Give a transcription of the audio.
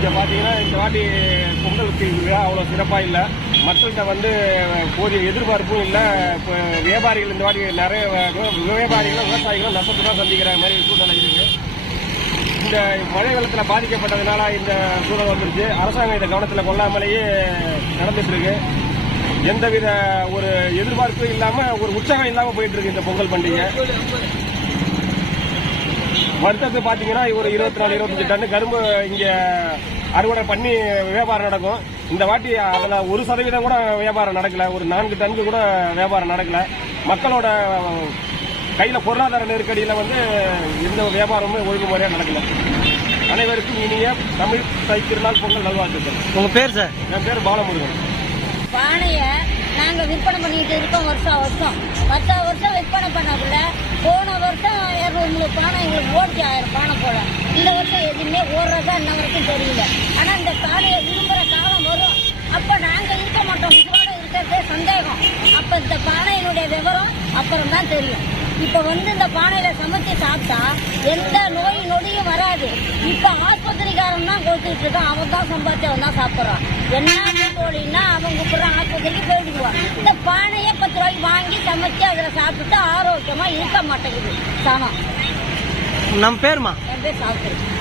இங்கே பார்த்தீங்கன்னா இந்த வாட்டி பொங்கலுக்கு விழா அவ்வளோ சிறப்பாக இல்லை. மக்கள்கிட்ட வந்து போதிய எதிர்பார்ப்பும் இல்லை. இப்போ வியாபாரிகள் இந்த வாட்டி நிறைய வியாபாரிகளும் விவசாயிகளும் நஷ்டத்தை தான் சந்திக்கிற மாதிரி சூழ்நிலை இருக்குது இந்த மழை வெள்ளத்தில் பாதிக்கப்பட்டதுனால இந்த சூழல் வந்துருச்சு. அரசாங்கம் இதை கவனத்தில் கொள்ளாமலேயே நடந்துட்டு இருக்கு. எந்தவித ஒரு எதிர்பார்ப்பும் இல்லாமல் ஒரு உற்சாகம் இல்லாமல் போயிட்டு இருக்கு இந்த பொங்கல் பண்டிகை. வருஷத்துக்கு பார்த்தீங்கன்னா ஒரு இருபத்தி நாலு இருபத்தஞ்சு டன் கரும்பு இங்கே அறுவடை பண்ணி வியாபாரம் நடக்கும். இந்த வாட்டி அதில் ஒரு சதவீதம் கூட வியாபாரம் நடக்கல. ஒரு நான்கு டன்கு கூட வியாபாரம் நடக்கல. மக்களோட கையில் பொருளாதார நெருக்கடியில் வந்து எந்த வியாபாரமும் ஒழுங்குமுறையாக நடக்கல. அனைவருக்கும் இனிய தமிழ் தை திருநாள் பொங்கல் நல்வாழ்த்துக்கள். உங்க பேர் சார்? என் பேர் பாலமுருகன். பானைய நாங்க விற்பனை பண்ணிட்டு இருக்கோம் வருஷம் வருஷம். வருஷ வருஷம் விற்பனை பண்ணக்குள்ள போன வருஷம் ஓடிச்சு ஆயிரம் பானை போல. இந்த வருஷம் எதுவுமே ஓடுறதா இன்ன வரைக்கும் தெரியல. ஆனா இந்த காலையை விரும்புற காலம் வரும். அப்ப நாங்க இருக்க மாட்டோம். இதோட இருக்கிறதே சந்தேகம். அப்ப இந்த பானையினுடைய விவரம் அப்புறம் தான் தெரியும். இப்ப வந்து இந்த பானையில சமைச்சு சாப்பிட்டா எந்த நோய் நொடியும் வராது. இப்ப ஆஸ்பத்திரிக்காரன் தான் கொடுத்துட்டு இருக்கான். அவன் தான் சம்பாதிச்சு அவன் தான் சாப்பிட்றான். என்ன தோழின்னா அவன் கூப்பிடுறான் ஆஸ்பத்திரிக்கு போயிடுவான். இந்த பானையை பத்து ரூபாய்க்கு வாங்கி சமைச்சு அதில் சாப்பிட்டு ஆரோக்கியமா இருக்க மாட்டேங்குது. சனம். நம்ம பேருமா என் பேர் சாப்பிட்டு